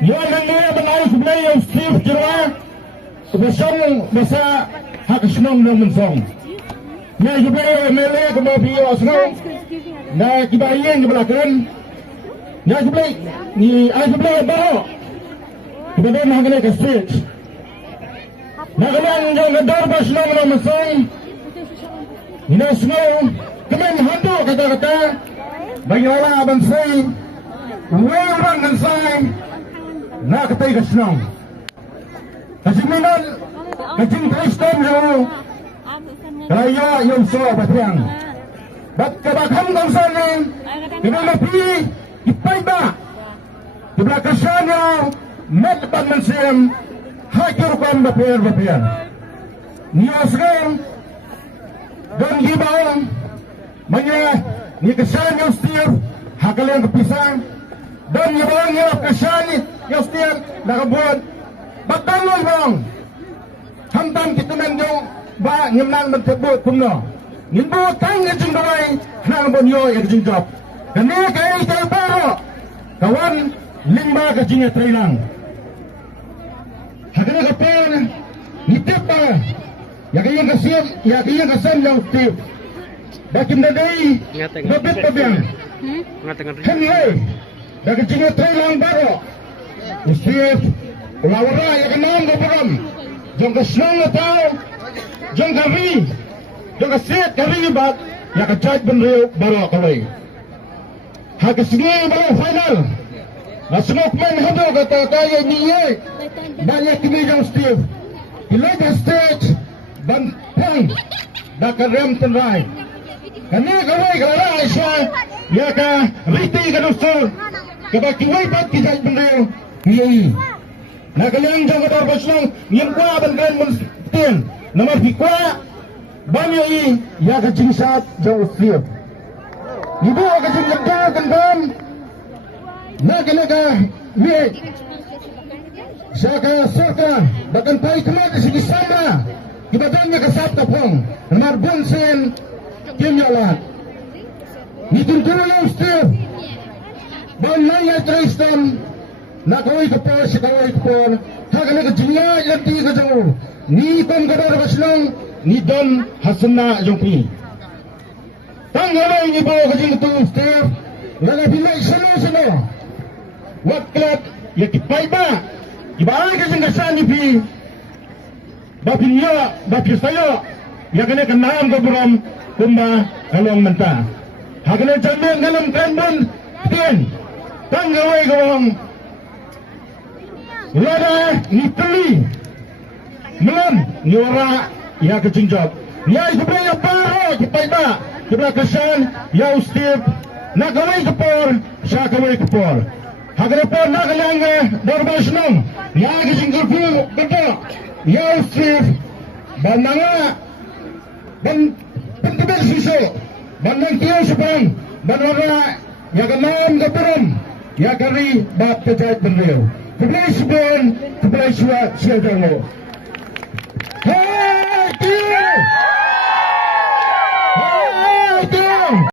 Yan ang mga banayos blay yung Steve Jirwa. Basang basa hakasnong ng mansong. Na jublay yung MLA kumabiyo asnong. Na kibayin yung balakan. Na jublay ni jublay yung baho. Kibayin mga ganay ka stage. Na kaman yung nadarbas ng mansong. Hinasnong. Kami mahando kata-kata. Banyala abansay. Uwang bansay. Nakatay kasnong. Kasi minan, kasing Kristen yung kaya yung soa batyang. Ba't kabakam kang sanin, kinalapi, ipay ba? Tiblakasan yung matbang mansiyam, hakir kong bapir. Niyos kong, don gibang, manya, nikasan yung Steve, hakalang kapisang, don gibang yung kasan yung Steve, nakabuan, Batangol bang, hamdan kita nandong ba nyamnang magkabot kumno. Nimbo tang ngajing baway nang bonyo ngajing job. Kani kay tayo paro. Kawan limba kajing trailang. Hagana kapan nitip ba. Yakiyang kasam yang tip. Bakim dadai babit babiang. Kanay kajing trailang baro. Steve Ulawara ya kanang goboram. Jong kasnong na tao. Jong kami. Jong kasit kami bat. Ya kajat benriyo baro kaway. Hagasngi baro final. Nasmok man hado kata kaya niye. Banyak kami jong Steve. Ilay ka stage. Bantang. Dakarem tenray. Kani kaway kalara siya. Ya ka riti ka nusol. Kabakiway bat kajat benriyo. Niye. Nakalang jang kadarbas lang yang kwa bangan mun nama fikwa banyo I ya kajing sat jang Steve. Ibu kajing ganda gandam. Nagalaga mi saka bahkan pai kemana sigi sama kibadannya kasap tapong marbun sen kimyalat nitun tulong Steve banaya Tristan nakaway ka po si kaway ko po hagala ka jingya ilanti ka jang ni kon kadar baslang ni don hasna jongpi tanggalay ni bawa ka jing tu Steve lala bilay sano waklat yakipay ba ibaay ka jing kasan ni pi bapinyo bapisayo yakane ka naam ka buram kumba kalong manta hagala jambeng kalam kanbon tin tanggalay ka wang Lada ni teli Melam ni ora ya kejinjab ya ibu ya paro kipai ba kibra kasan ya Steve nakaway kapor sa kaway kapor hagara po nakalang darbas nang ya kejinjab po ganda ya Steve bandanga pentibel siso bandang tiyo sepang bandara ya kanam kapurum ya kari bat kejayat benriyo Kebelah siya dalo. Hey,